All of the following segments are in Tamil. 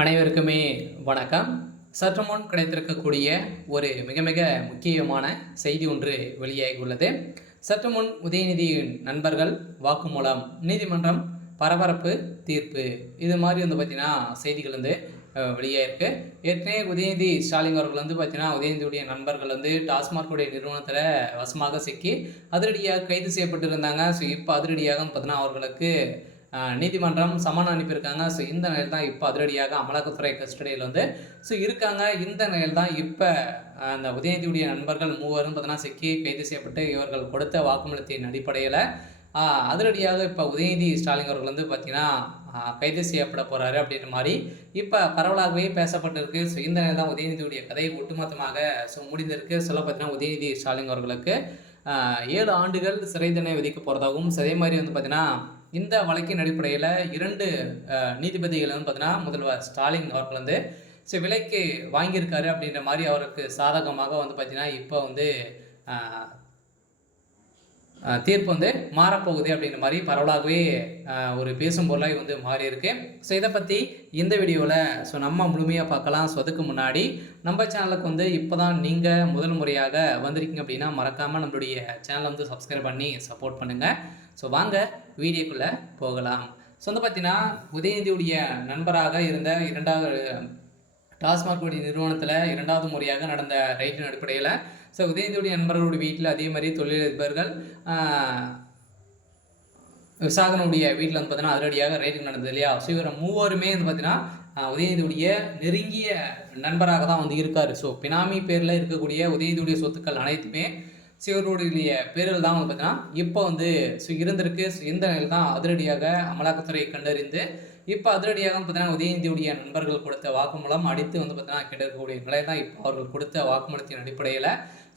அனைவருக்குமே வணக்கம். சற்று முன் கிடைத்திருக்கக்கூடிய ஒரு மிக மிக முக்கியமான செய்தி ஒன்று வெளியாகியுள்ளது. சற்று முன் உதயநிதியின் நண்பர்கள் வாக்குமூலம், நீதிமன்றம் பரபரப்பு தீர்ப்பு, இது மாதிரி பார்த்தீங்கன்னா செய்திகள் வெளியாயிருக்கு. ஏற்கனவே உதயநிதி ஸ்டாலின் அவர்கள் பார்த்தீங்கன்னா உதயநிதியுடைய நண்பர்கள் டாஸ்மார்க்குடைய நிறுவனத்தில் வசமாக சிக்கி அதிரடியாக கைது செய்யப்பட்டிருந்தாங்க. ஸோ இப்போ அதிரடியாக பார்த்தீங்கன்னா அவர்களுக்கு நீதிமன்றம் சமன் அனுப்பியிருக்காங்க. ஸோ இந்த நிலையில் தான் இப்போ அதிரடியாக அமலாக்கத்துறை கஸ்டடியில் ஸோ இருக்காங்க. இந்த நிலையில் தான் இப்போ அந்த உதயநிதியுடைய நண்பர்கள் மூவரும் பார்த்தீங்கன்னா சிக்கி கைது செய்யப்பட்டு இவர்கள் கொடுத்த வாக்குமூலத்தின் அடிப்படையில் அதிரடியாக இப்போ உதயநிதி ஸ்டாலின் அவர்கள் பார்த்தீங்கன்னா கைது செய்யப்பட போகிறாரு அப்படின்ற மாதிரி இப்போ பரவலாகவே பேசப்பட்டிருக்கு. ஸோ இந்த நிலையில் தான் உதயநிதியுடைய கதை ஒட்டுமொத்தமாக முடிந்திருக்கு. சொல்ல பார்த்தீங்கன்னா உதயநிதி ஸ்டாலின் அவர்களுக்கு 7 ஆண்டுகள் சிறை தண்டனை விதிக்க போகிறதாகவும், அதே மாதிரி பார்த்தீங்கன்னா இந்த வழக்கின் அடிப்படையில் 2 நீதிபதிகள் பார்த்தீங்கன்னா முதல்வர் ஸ்டாலின் அவர்கள் விலைக்கு வாங்கியிருக்காரு அப்படின்ற மாதிரி அவருக்கு சாதகமாக பார்த்தீங்கன்னா இப்போ தீர்ப்பு மாறப்போகுது அப்படின்ற மாதிரி பரவலாகவே ஒரு பேசும் பொருளாக மாறி இருக்கு. ஸோ இதை பற்றி இந்த வீடியோவில் நம்ம முழுமையாக பார்க்கலாம். ஸோ அதுக்கு முன்னாடி நம்ம சேனலுக்கு இப்போ தான் நீங்கள் முதல் முறையாக வந்திருக்கீங்க அப்படின்னா மறக்காமல் நம்மளுடைய சேனலை சப்ஸ்கிரைப் பண்ணி சப்போர்ட் பண்ணுங்கள். ஸோ வாங்க வீடியோக்குள்ளே போகலாம். ஸோ பார்த்தீங்கன்னா உதயநிதியுடைய நண்பராக இருந்த 2வது டாஸ்மார்க்குடைய நிறுவனத்தில் 2வது முறையாக நடந்த ரைட்டின் அடிப்படையில் ஸோ உதயநிதியுடைய நண்பர்களுடைய வீட்டில் அதே மாதிரி தொழிலதிபர்கள் விசாகனுடைய வீட்டில் பார்த்தீங்கன்னா அதிரடியாக ரைட்டிங் நடந்தது இல்லையா. ஸோ இவர் மூவருமே பார்த்தீங்கன்னா உதயநிதியுடைய நெருங்கிய நண்பராக தான் இருக்கார். ஸோ பினாமி பேரில் இருக்கக்கூடிய உதயநிதியுடைய சொத்துக்கள் அனைத்துமே சிவருடைய பேரில் தான் பார்த்தீங்கன்னா இப்போ இருந்திருக்கு. இந்த நிலையில் தான் அதிரடியாக அமலாக்கத்துறை கண்டறிந்து இப்போ அதிரடியாக பார்த்தீங்கன்னா உதயநிதியுடைய நண்பர்கள் கொடுத்த வாக்குமூலம் அடித்து பார்த்தீங்கன்னா கிடைக்கக்கூடிய நிலை தான் இப்போ அவர்கள் கொடுத்த வாக்குமூலத்தின் அடிப்படையில்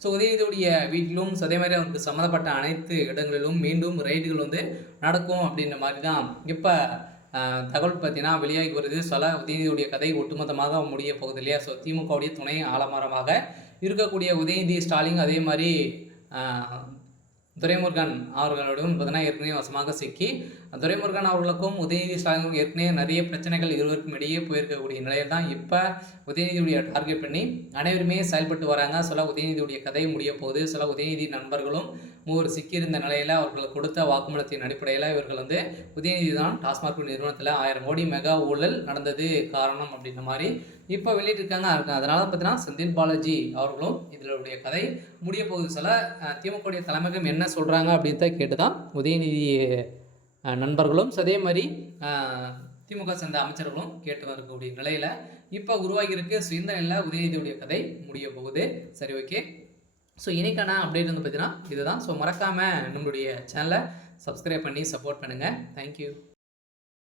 ஸோ உதயநிதியுடைய வீட்டிலும் அதே மாதிரி அவருக்கு சம்மந்தப்பட்ட அனைத்து இடங்களிலும் மீண்டும் ரைடுகள் நடக்கும் அப்படின்ற மாதிரி தான் இப்போ தகவல் பார்த்தீங்கன்னா வெளியாகி வருது. சொல்ல உதயநிதியுடைய கதை ஒட்டுமொத்தமாக முடிய போகுது இல்லையா. ஸோ திமுகவுடைய துணை ஆலமரமாக இருக்கக்கூடிய உதயநிதி ஸ்டாலின் அதே மாதிரி துரைமுருகன் அவர்களோடும் பார்த்தீங்கன்னா ஏற்கனவே வசமாக சிக்கி துரைமுருகன் அவர்களுக்கும் உதயநிதி ஸ்டாலினுக்கும் ஏற்கனவே நிறைய பிரச்சனைகள் இருவருக்கும் இடையே போயிருக்கக்கூடிய நிலையில் தான் இப்போ உதயநிதியுடைய டார்கெட் பண்ணி அனைவருமே செயல்பட்டு வராங்க. சில உதயநிதியுடைய கதை முடிய போகுது. சில உதயநிதி நண்பர்களும் மூவர் சிக்கியிருந்த நிலையில் அவர்கள் கொடுத்த வாக்குமூலத்தின் அடிப்படையில் இவர்கள் உதயநிதி தான் டாஸ்மாக் நிறுவனத்தில் 1000 கோடி மெகா ஊழல் நடந்தது காரணம் அப்படின்ற மாதிரி இப்போ வெளியிட்டிருக்காங்க. அதனால பார்த்தீங்கன்னா செந்தில் பாலாஜி அவர்களும் இதனுடைய கதை முடிய போகுது. சில திமுக தலைமையகம் என்ன சொல்கிறாங்க அப்படின்னு தான் கேட்டு தான் உதயநிதி நண்பர்களும் அதே மாதிரி திமுக சேர்ந்த அமைச்சர்களும் கேட்டு வரக்கூடிய நிலையில் இப்போ உருவாகியிருக்கு. ஸோ இந்த நிலையில் உதயநிதியுடைய கதை முடிய போகுது. சரி, ஓகே. ஸோ இன்றைக்கான அப்டேட் பார்த்தீங்கன்னா இதுதான். ஸோ மறக்காமல் நம்மளுடைய சேனலை சப்ஸ்கிரைப் பண்ணி சப்போர்ட் பண்ணுங்கள். தேங்க்யூ.